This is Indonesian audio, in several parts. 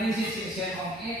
ini si oke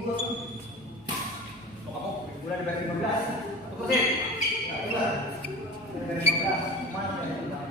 Bulan dari 15. Betul sih? Enggak, dari 15. Mana ya?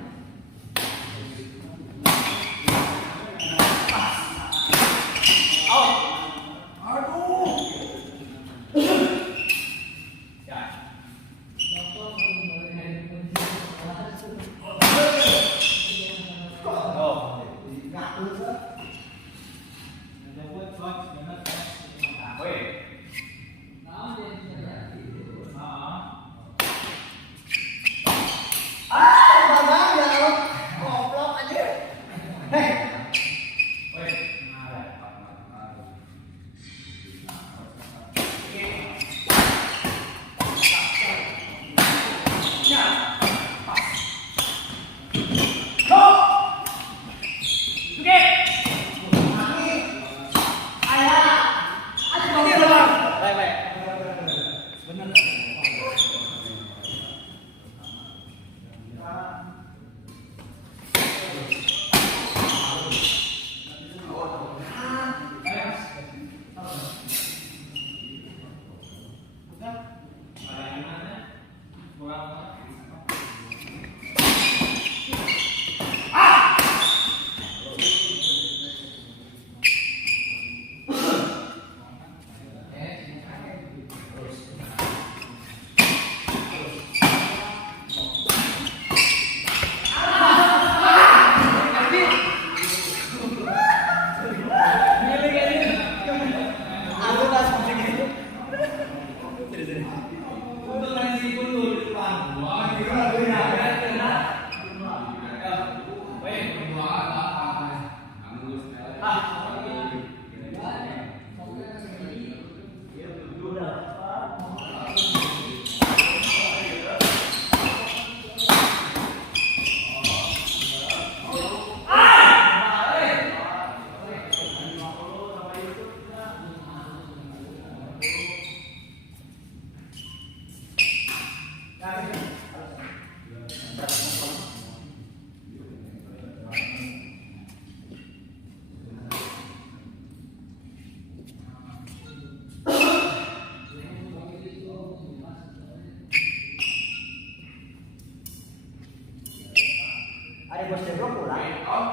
Ada bos jeblok pulang. Ông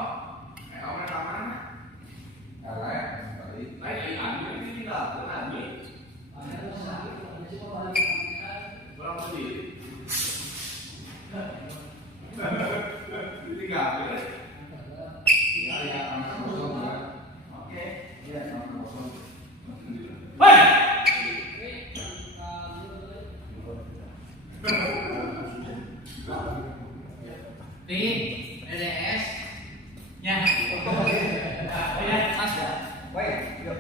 đang làm ăn. Đấy, đấy, ảnh những cái là cũng là gì? Không có gì. Đi gặp đấy. Ok, iya, Pin, LDS nha. Mas. Quay, được.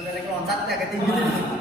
Saudara loncatnya ketinggian.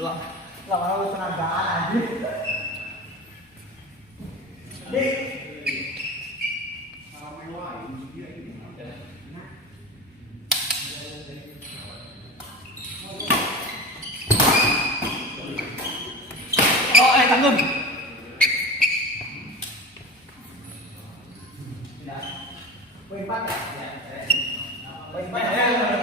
Kedua. Lama-lama tenagaan aja. Dik. Oh, tanggung. Poin 4 ya? Poin 4 ya?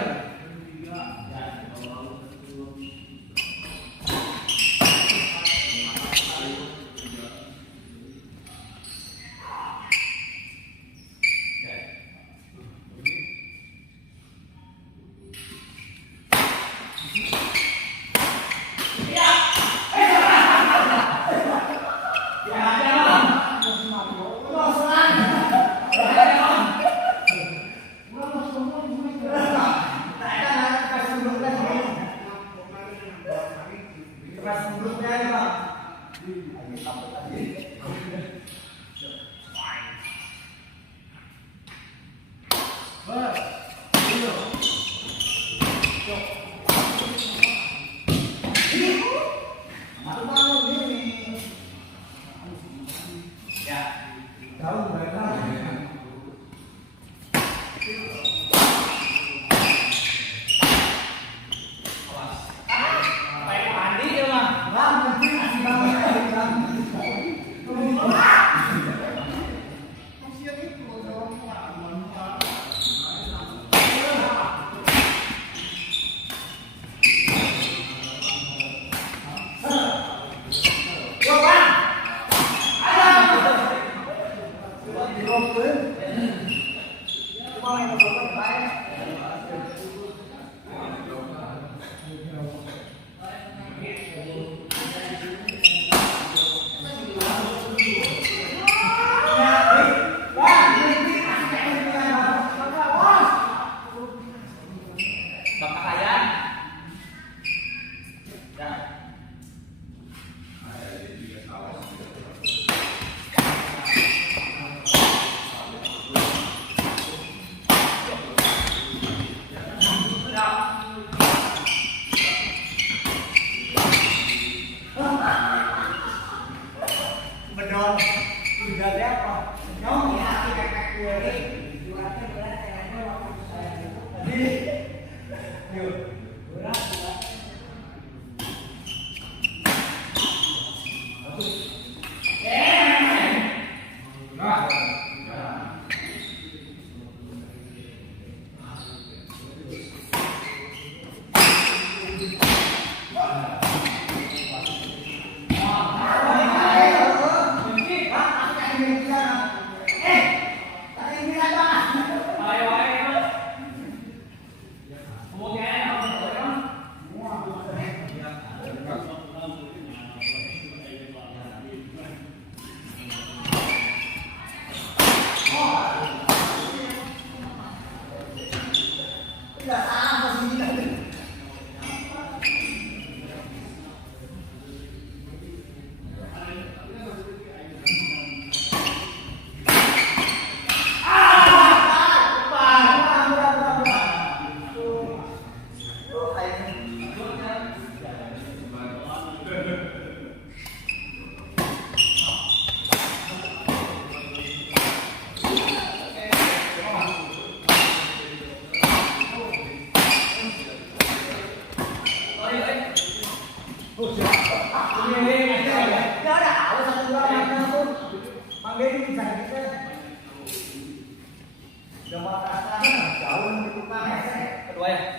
Kedua ya.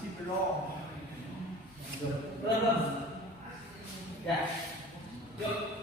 si belum. Belum. Ya. Yuk.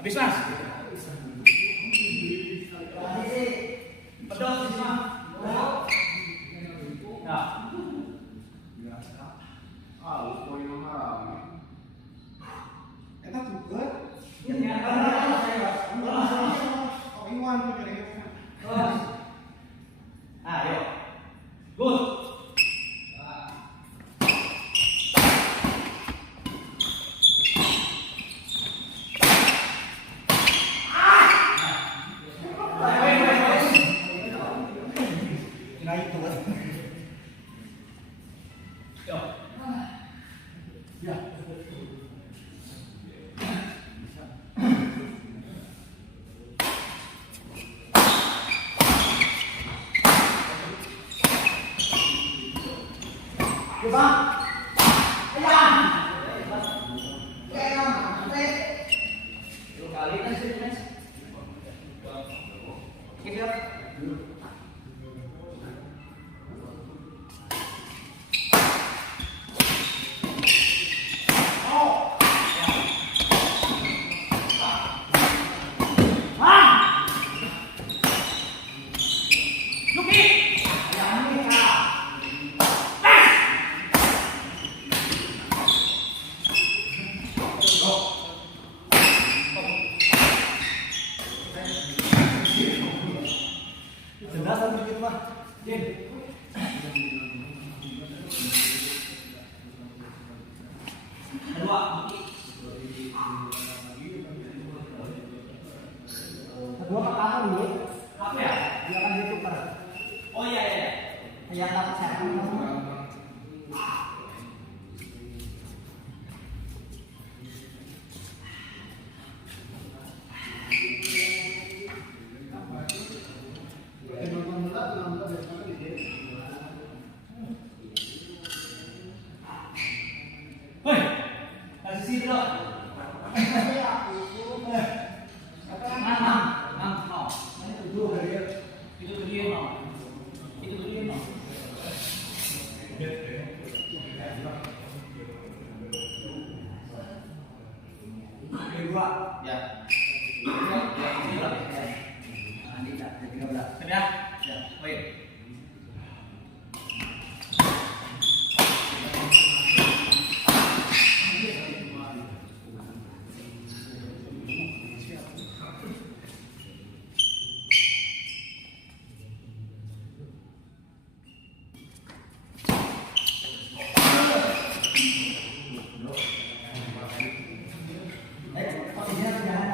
Habis mas. Pedot sih mas. Ya. Poin nomor. Eta juga. Oh, Iwan punya. Ayo. Good. Kedua pertama dulu. Apa ya? Dia kan YouTuber. Oh iya iya. Yang dapat servis. Hei, kasih sini dulu. Itu dia no. Kedua. Ya. Nanti tak 13. Sudah? Ya. Wait. Pakai dia jangan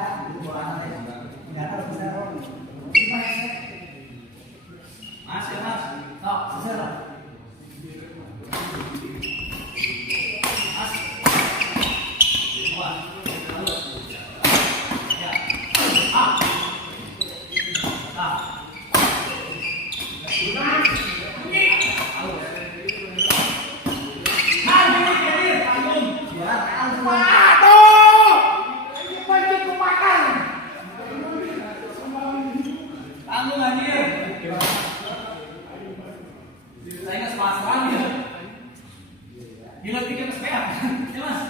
Diletik ke sepeda, ya mas.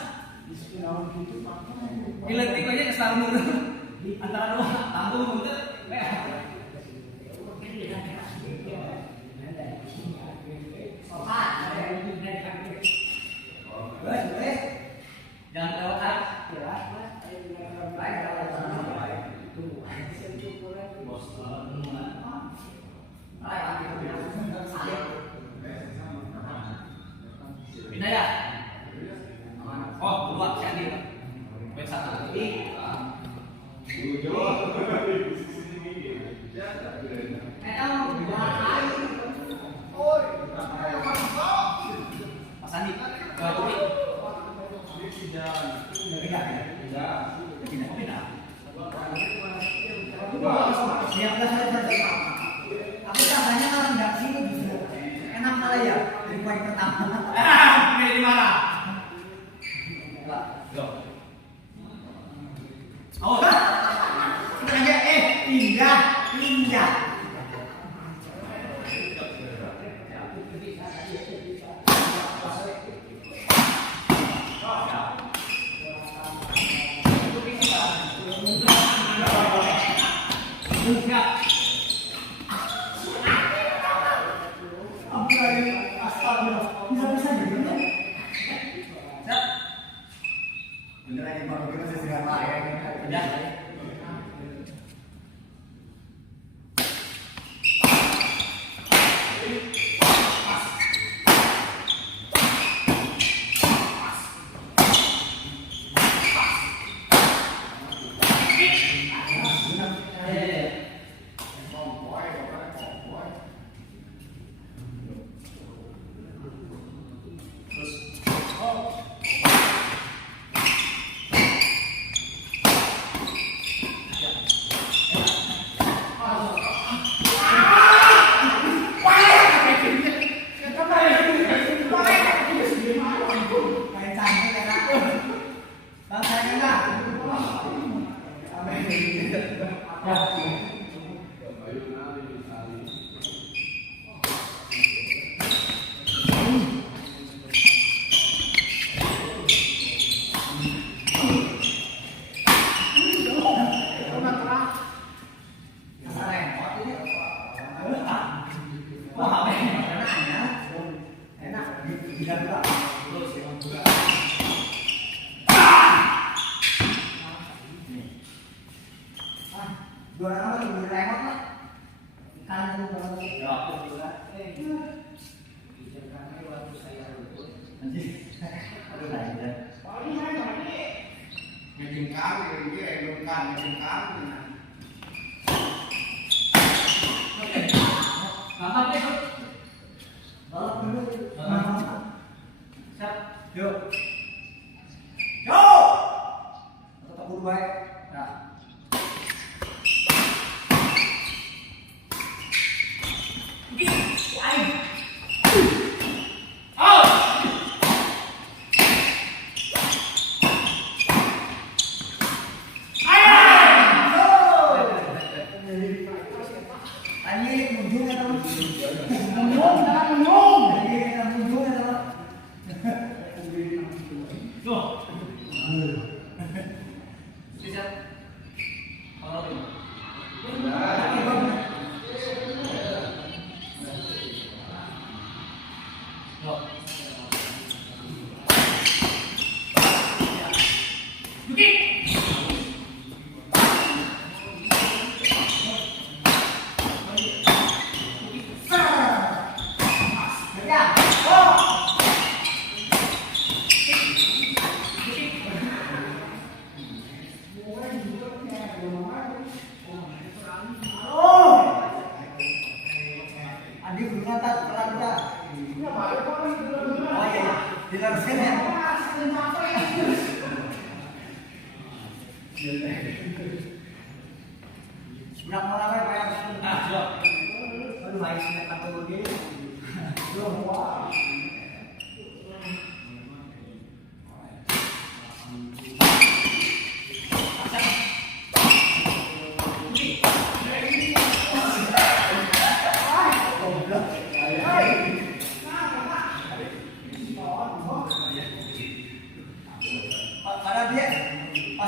Diletik aja ke sarung dulu. Antara dua tanggung itu, jangan lewat pindah ya. Oh, dua jadi. Baik satu lagi. Mas Andi, pindah. Aku rasanya kalau nggak sini justru enak malah ya dari poin pertama. Pilih di mana? Oh, Kita aja pindah. siap. Aku lagi astagfirullah. Bisa jadi kan? Siap. Bener aja Pak, kita masih segar lah ya. Udah. Dua orang lagi beli remote lah. Kanan itu kalau Ngejeng kami, dia edukkan ngejeng kami. Mantap deh. balap dulu. Siap. Yuk. Tetap buru baik. Nah.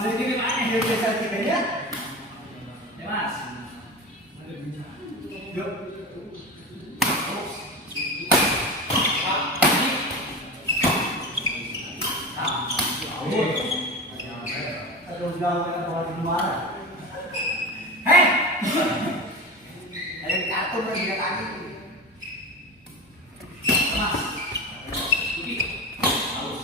sendiri mana? Dia biasa tiganya. Ya Mas. Yuk. Terus gaul dengan bawa di luar. Hei! Ada di kartun lagi dia tadi. Mas. Tuki. Harus.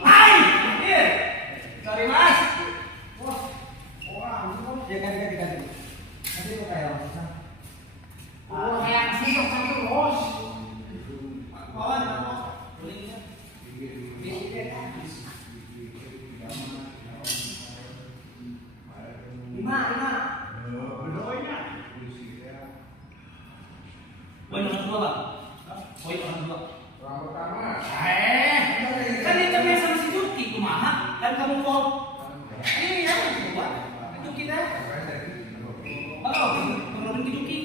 Hai! Here. Sorry Mas. Dia ganti. Nanti itu kayak Kayak sisok satu bos. Kawan. lima. Poin nomor 2 Bang. Poin nomor 2. Orang pertama. Kan itu sama si Juki kumaha dan kamu mau iya coba itu kita halo menurun ke Juki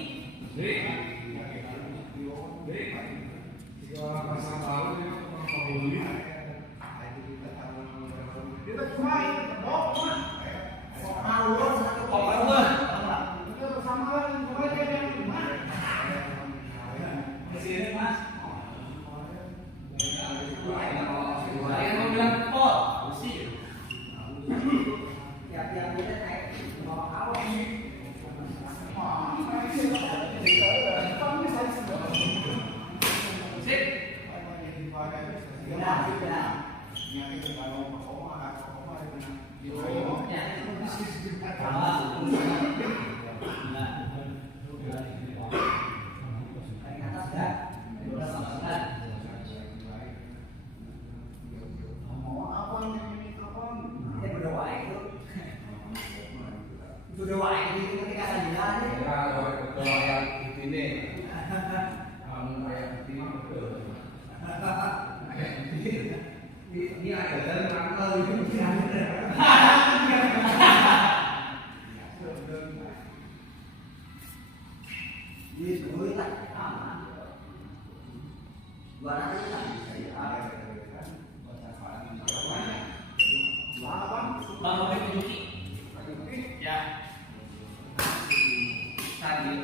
Ini ada dan mangkal ini. Bang Robin ke Juki ya tadi ini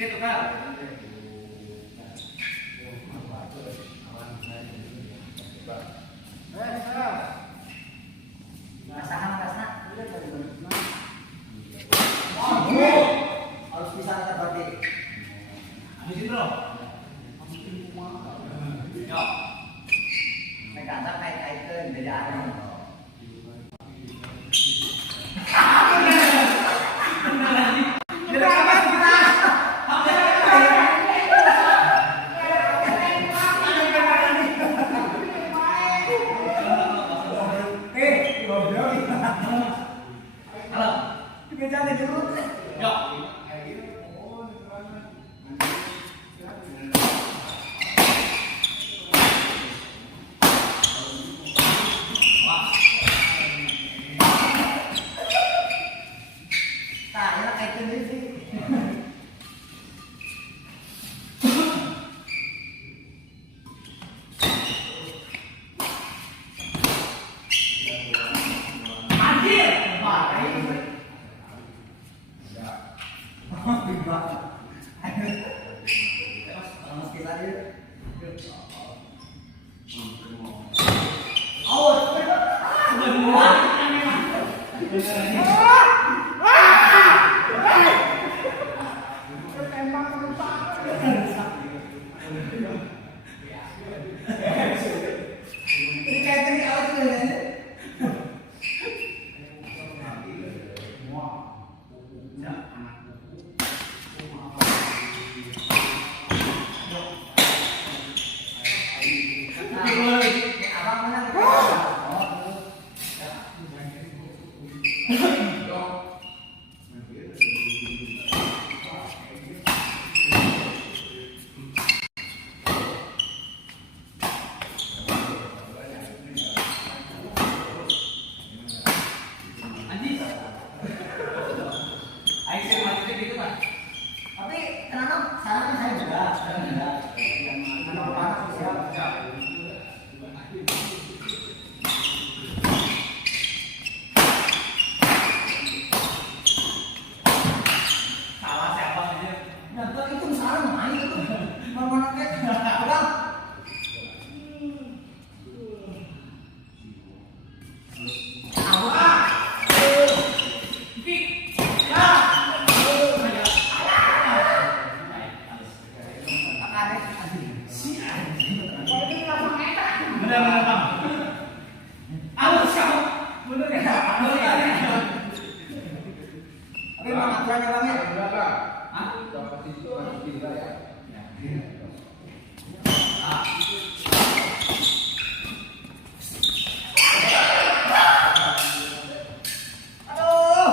Situ kan? Harus bisa terbagi. Habisin bro. Yo. Megangnya kait-kaitkan beda arah. Bedanya dulu. Yo. Nah, ya kaitan ini sih. Anjir. Wah, semua. Beneran. Ini kayak tadi awal tuh ya. Abang menang. Anjing. Aing sih mati gitu kan. Tapi kenapa sekarang saya juga. Karena panas siap. Salah siapa aja. Nah, itu salah main itu. Mana kayak abang. Abang. Pik. Bener-bener Bang. Awas kamu. Bener ya? Tapi memang aturannya bang ya. Hah? Aduh.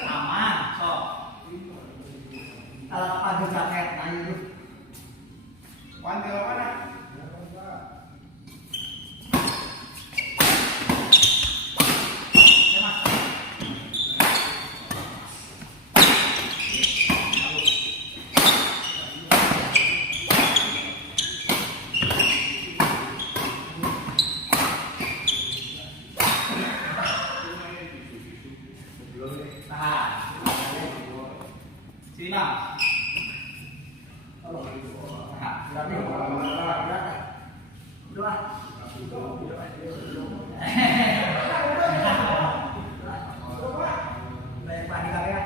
Aman, sok. Kalau padu jaket, nah itu. Ya, Mas. Tahan. Sini Bang. Tahan. Dua. Banyak Pak di KPA.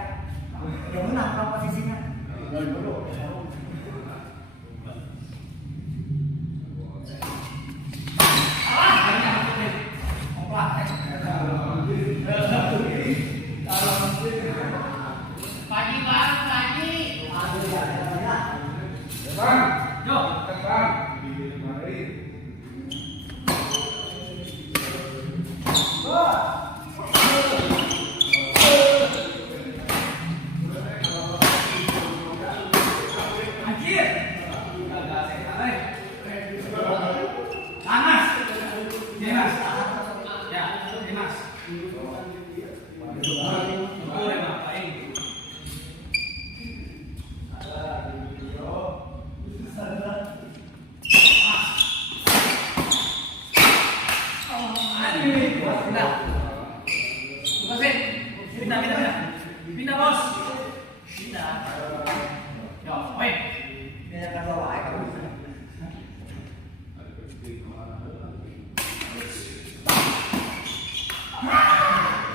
Udah menang kalau posisinya. Pagi Bang, pagi. Aduh ya, ya. Yo. Anjir. Gagal saya. Panas. Sini Mas. Ya, sini Mas. Boleh Bang, paling. Pindah. Lepasin. Pindah. Pindah, Bos. Pindah. Yo, wait. Dia akan bawa air.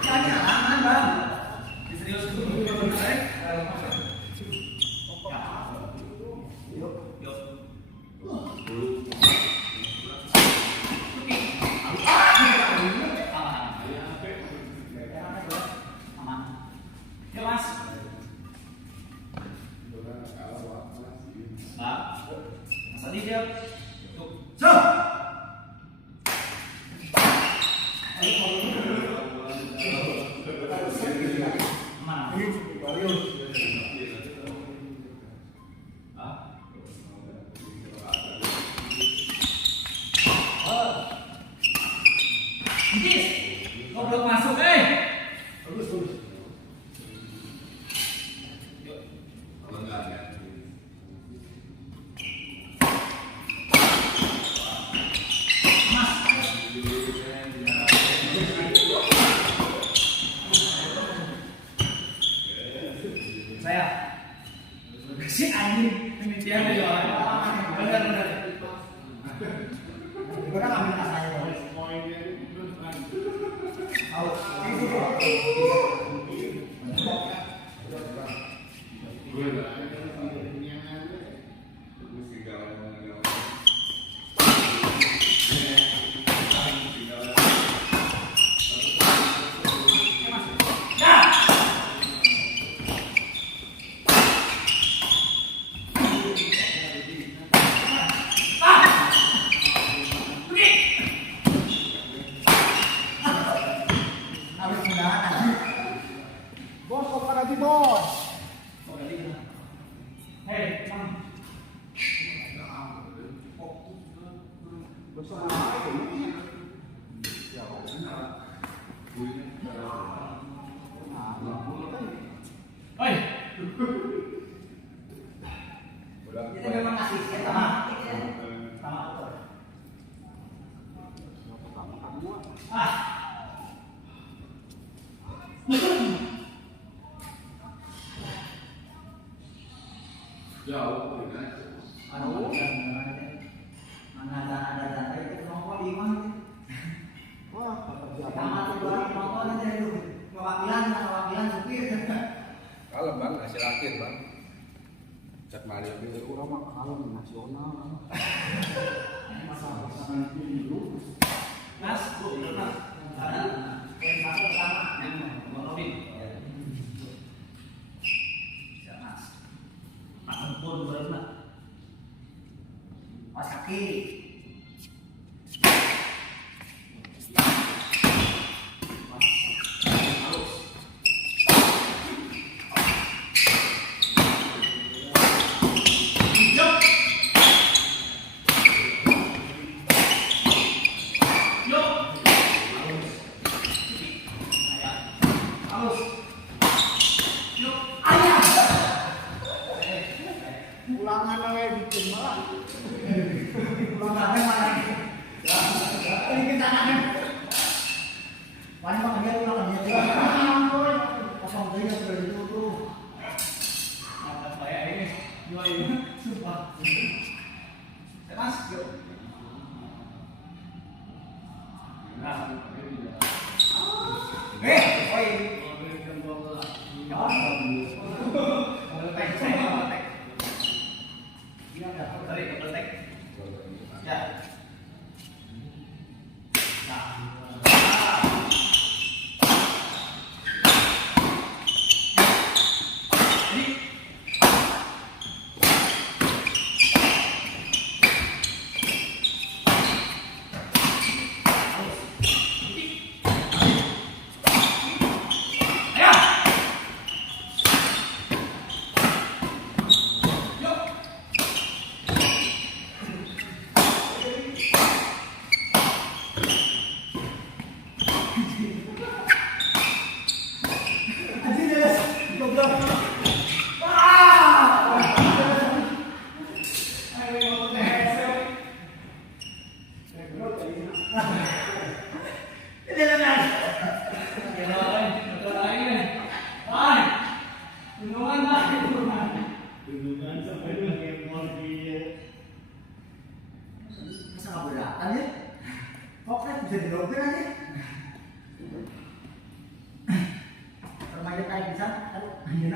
Jangan aman bang. Serius dulu. Yuk. Yo. Aman. Yo, Mas. Nah. Mas Adi siap. Tuh. So. Aman. Ah. Anjis. Goblok masuk, Saya. Si anjing. Penelitian dari orang. Benar. Gue kan ambil tas aja. Harus mudahan. Bos, kok lagi bos? Hei, Mam. Bos apa ini? Hei. Itu memang asik ya, sama. Sama betul. Ah. Jauh, Aduh, mana ada data itu nongol di mana? Wah, Sama tuh orang nongol nanti itu perwakilan supir. kalem bang, hasil akhir bang. Cek Mario dulu. kurang mah kalem nasional. Masalah dulu. Mas, Bu, Mas. Ada satu sama yang Bang Robin. Ya, Mas. Pak Ampun benar. Pas kaki. Ulangan lagi bikin malah. Ulangannya mana? Ini kita akan. Wani makan dia ulangan dia. Kosong dia sudah itu tuh. Apa saya ini? Dua ini. Sumpah. Mas, yuk. Nah, Oi. Tek, saya mau tek. Tarik, tek. Ya. Nah. Jadi ayo. Masa nggak beratan ya? Kok kan bisa didobel aja? Remaja kayak bisa, aduh, anjir.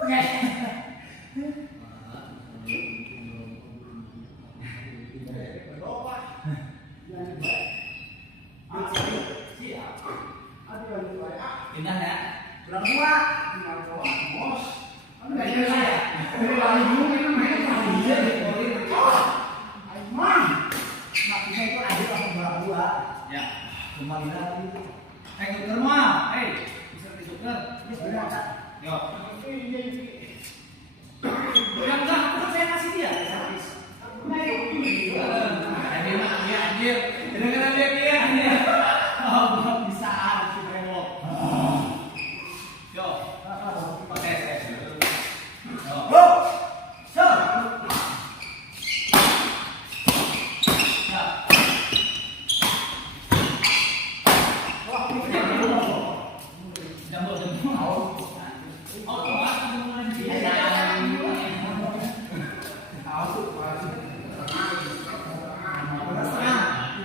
Oke. Pindah ya. Kurang dua. Bos, Dari saya. dari lagi dulu kita main lagi ya. Aiman, Maksudnya itu ada langsung barang dua. Ya. Kembali lagi. Tuker mah. Bisa dituker. Ini sudah ada. Yo. Enggak, aku kan saya kasih dia. Habis. Dia anjir. Dengerin dia anjir. Oh, bisa si brewok. Yo. Tes. Yo. Go. So. Ya. Jambul. Setengah.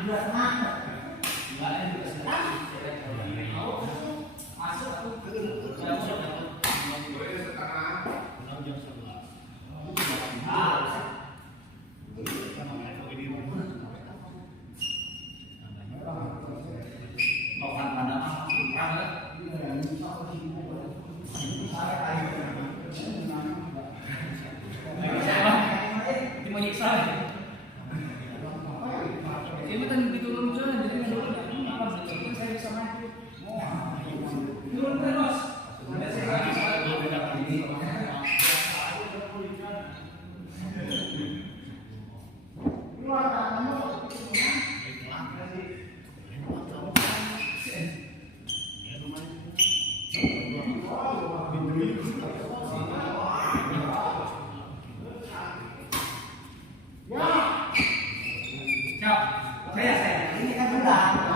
17,5.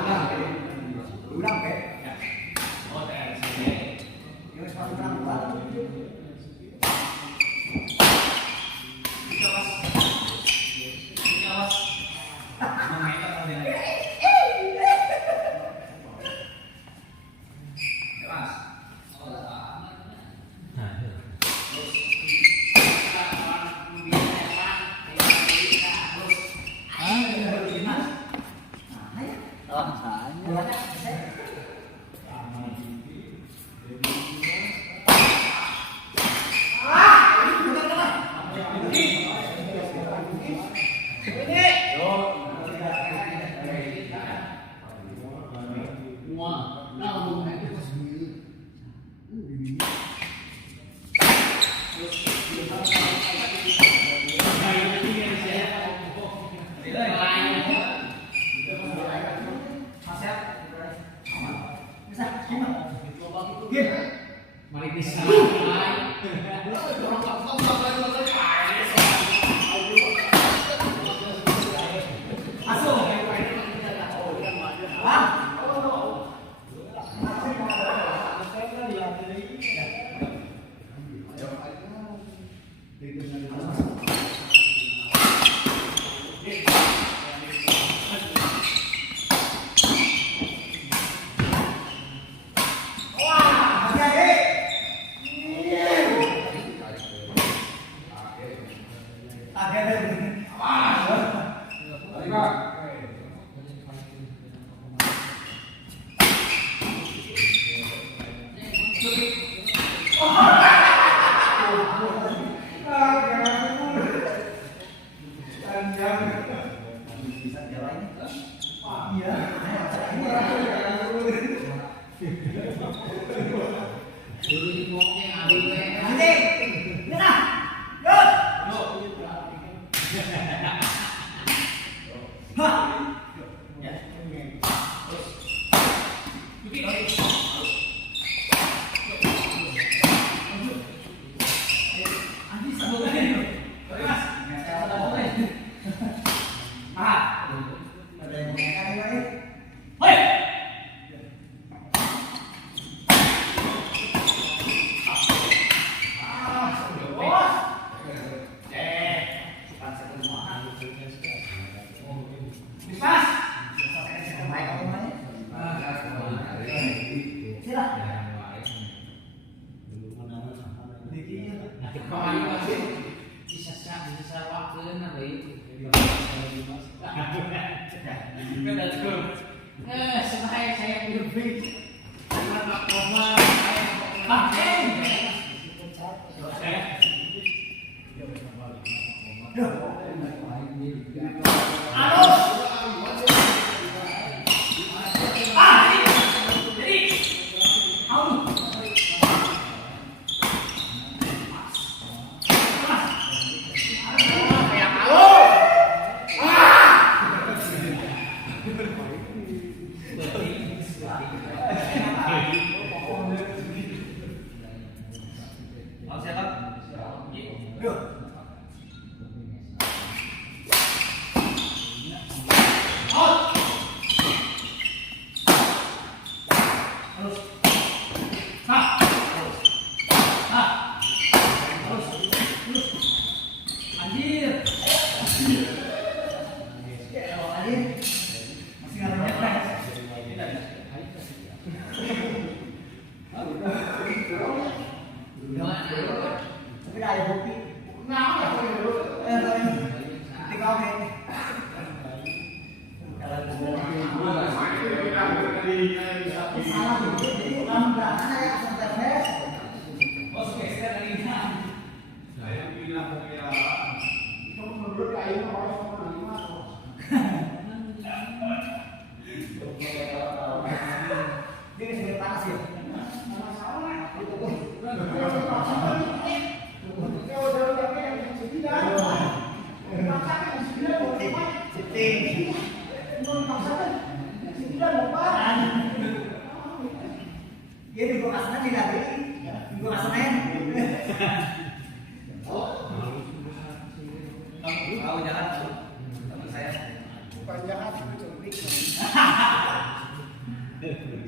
Ulang ke? Ya. Oh, sini. Yang sepatu terang buat. Awas. Awas. Memainkan kalian. Mas. Mari bisa. Tahu jalan teman saya. Bukan jahat, itu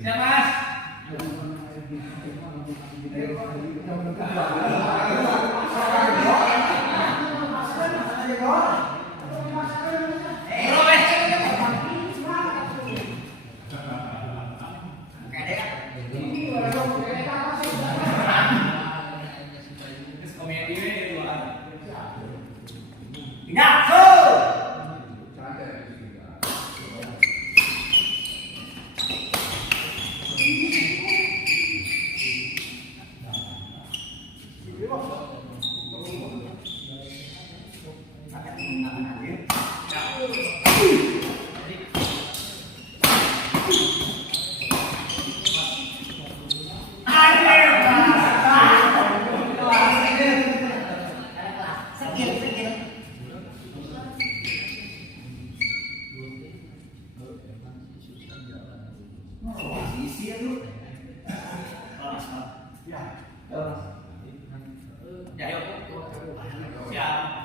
Siap, Mas. Bro, Terus komedi ini dua. Ingat, tuh. Ya, yuk. Siap.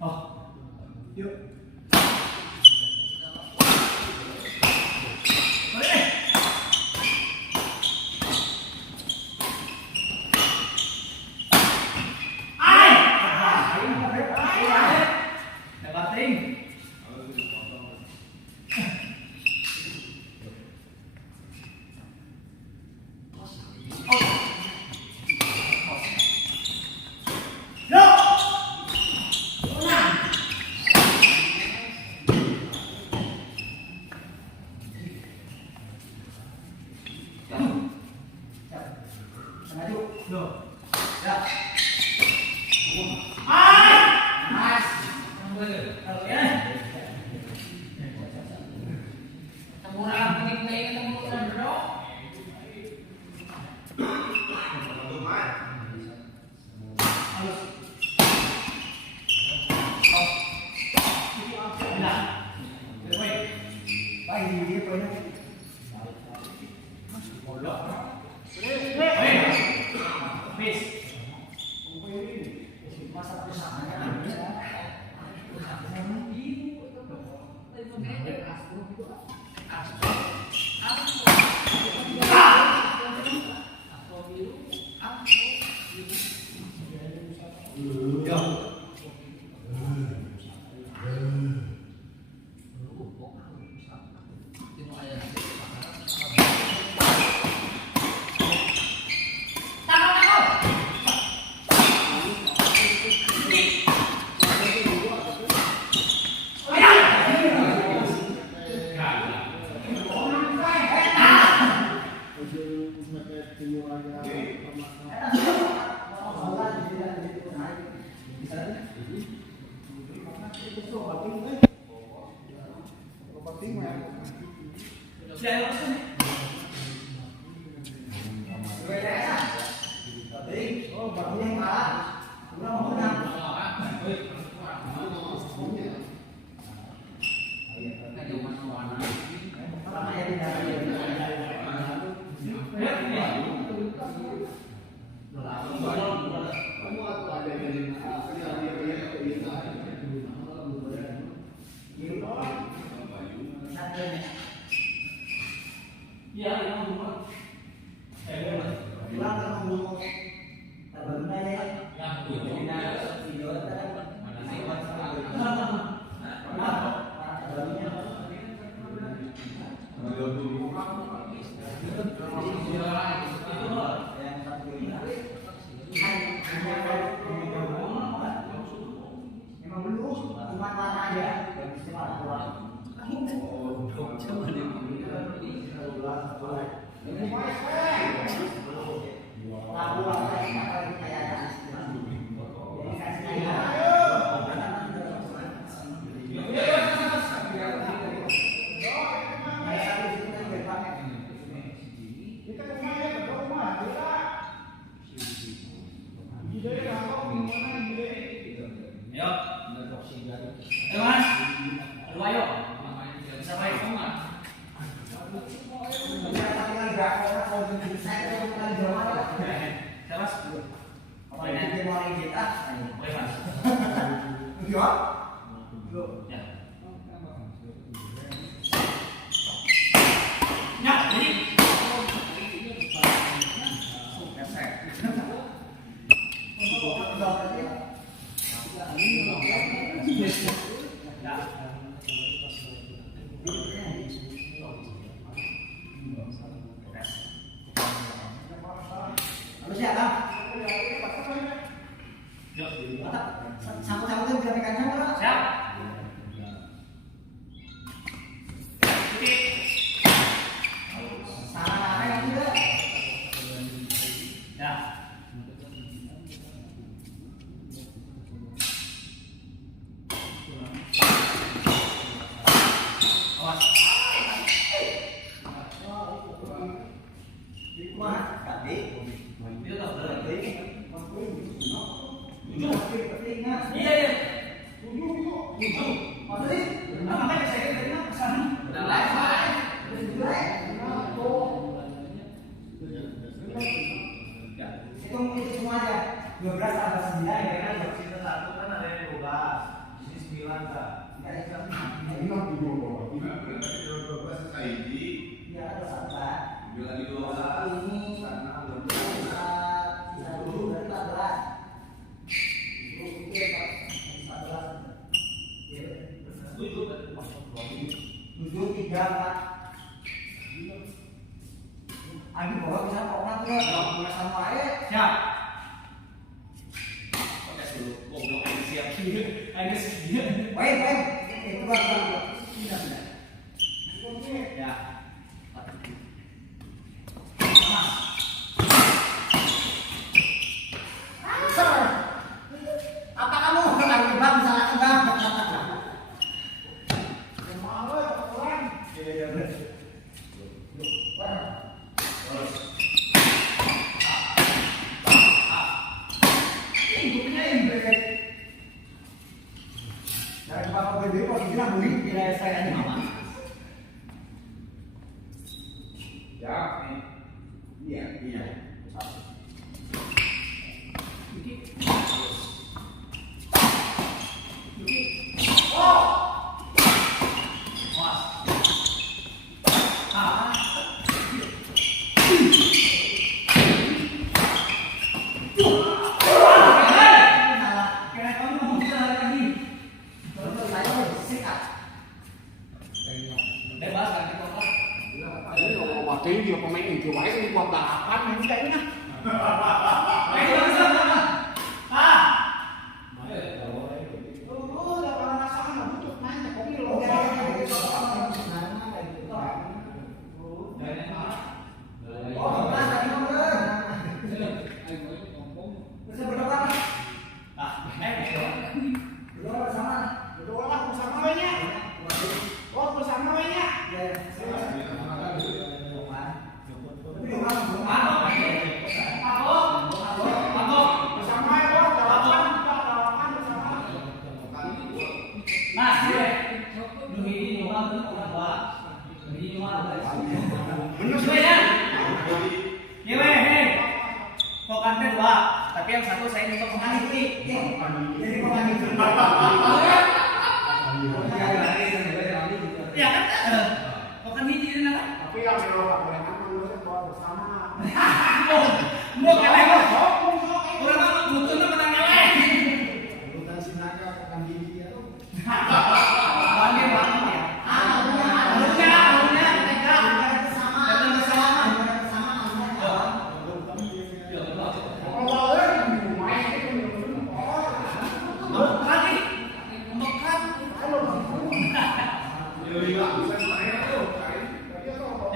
Oh, yuk. Cuma warna aja, Sabay ko nga. Tinggal berapa orang kalau bikin saya itu bukan jualan. Mas. Kalau bikin orang kita, Oke, Mas. iya. Ya. Ya, ini. Lalu siapa? Yuk. Sangkut-sangkutin biar ikannya enggak? Siap. Titik. Sana yang tidak. Ya. Awas. Mah, tadi. Itu tak benar. Tadi. Iya, iya. Tujuh. Maksudnya? Nah, makanya saya tadi nak kesana. Udah live, Pak. Hitung itu semua aja. 12 tambah 9 ya kan? Sini 1 kan ada yang 12. Sini 9 Kak. Iya, ada sabar. Bilang di Ini 12 karena belum satu berarti 14. Itu 14. Tujuh. 7 3 4. Agi bawa bisa kok orang tuh enggak sama aja. Siap. Oke, dulu. Goblok aja siap. Ayo siap. Baik. Itu kan. Sudah. Ya. Sir. Apa kamu lagi bang salah bang? Dari bapak berdiri kok bilang beli bila saya ini mama. ya. Iya. Waktu ini juga pemain itu wae ini buat balapan main kayaknya. Tapi yang satu saya minta pengganti. Jadi pemain itu. Ya kan? Kok kan hiji na? Tapi yang kalau boleh kan menurut buat bersama. Mau kalah kok. Urang mah butuna menang eleh. Urutan sinaga akan gigi ya. Wangi ya.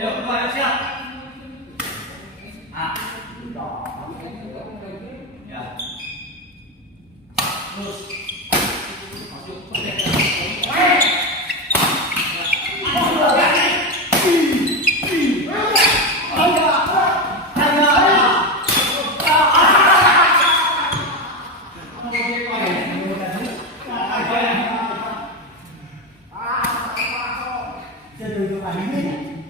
Yuk, ayo siap. Ya. Terus. Pindahin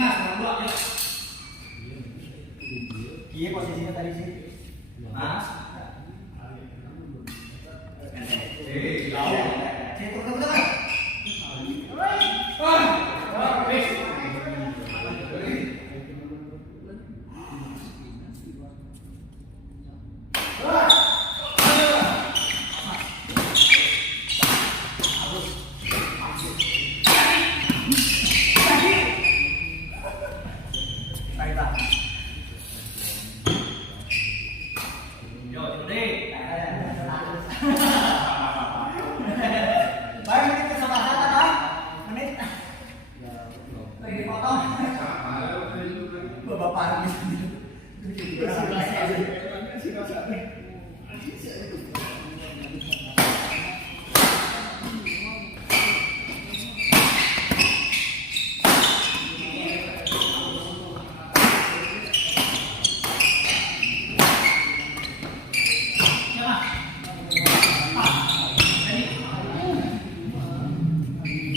mas, orang dua, yuk. Iya posisinya tadi sih. Mas. Saya turun ke tengah. Baiklah. Yo, deh. Baik, menit kesempatan apa? Menit. Lagi dipotong. Bapak Armi.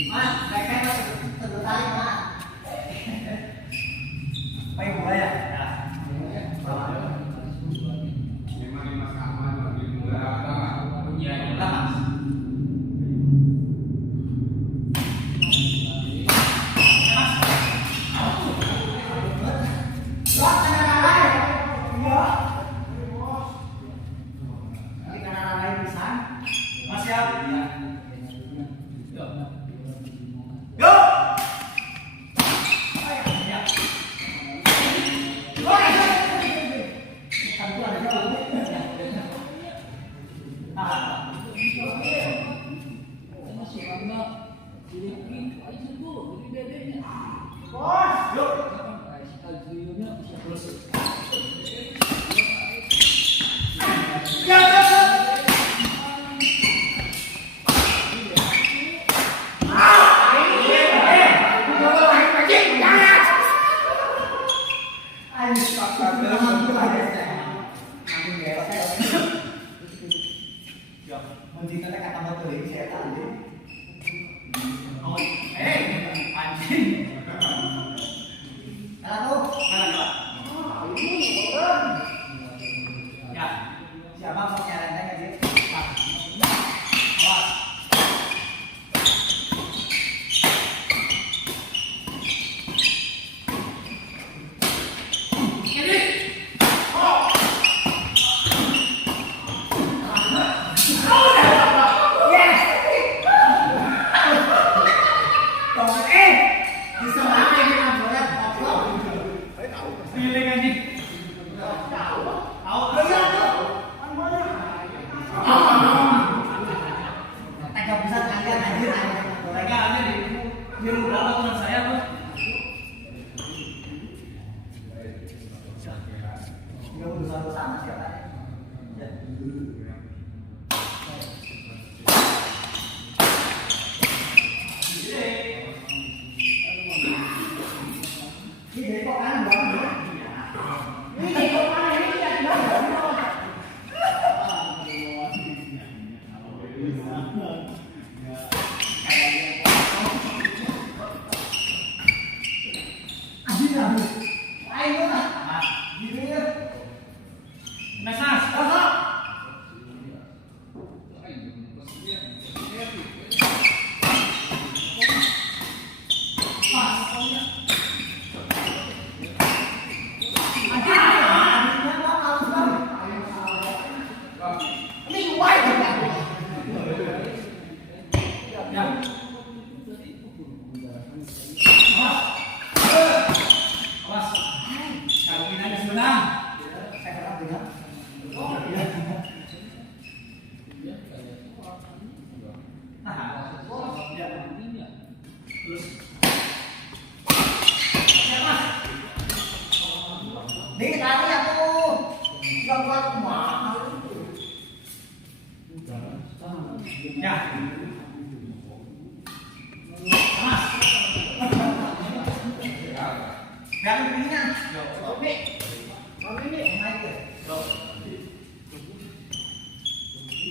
Mas, saya tertarik, Mas. Baik, mulai ya. Ya, lah mas. Mas siap? Ya. Yo. Ya. Mencintai kata betul ini saya tahu. Oh, anjing. Kalau tuh, Ya. siapa mau nyaranya nggak sih? Awas. Bisa mana ini namanya ngobrol? Pilih anjing. Tahu. Tahu. Iya tuh. Tega bisa kalian anjir anjir. Mereka ada di rumah teman saya tuh. Ini urusan sama siapa? Ini dari kok kanan banget. Ini dari kok kanan ini tidak benar. Anjir kamu. Ayo lah. Gitu ya. Mas, mas. Awas. Kalau kita disunang. Saya kenal dengan. Nih tadi aku nggak buat mahal. Ya. Mas. Gak ada pilihan. Oke. Oke nih, naik ya.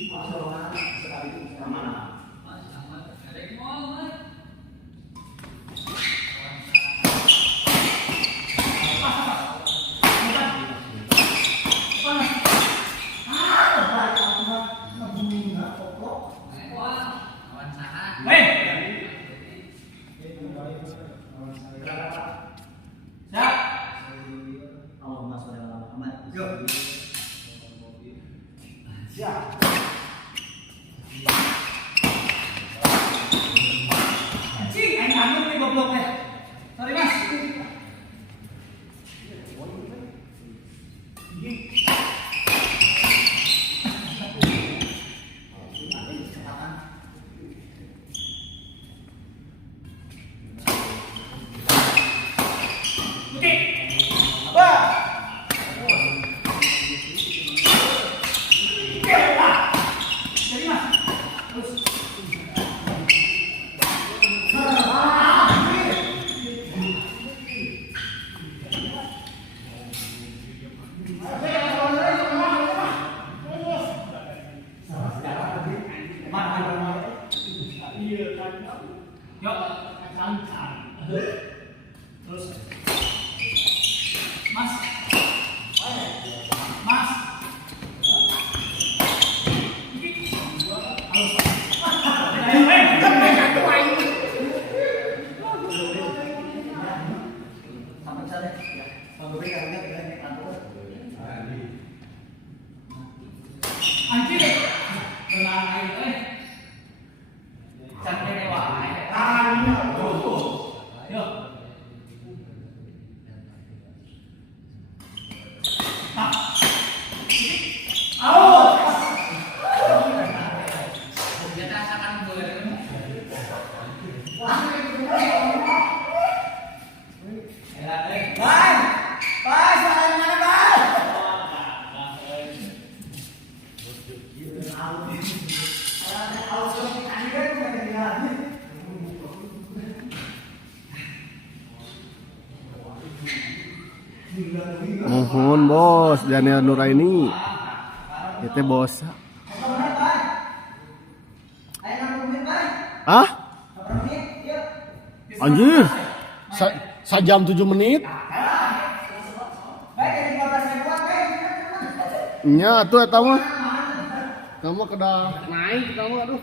Masuk mana? Sekali itu. Mana? goblok deh. Sorry mas. Oke. Apa? Jadi mas. Terus. Yuk. Terus. Mas. Mas. Sampai sana. Sampai karena kita naik kantor. Anjir. Tenang aja. Sampai dewa. Yuk. Mohon bos, Daniel Nuraini. Itu bos. Ah? Anjir. Sajam 7 menit. Nya tuh eta mah. Kamu kedah naik kamu aduh.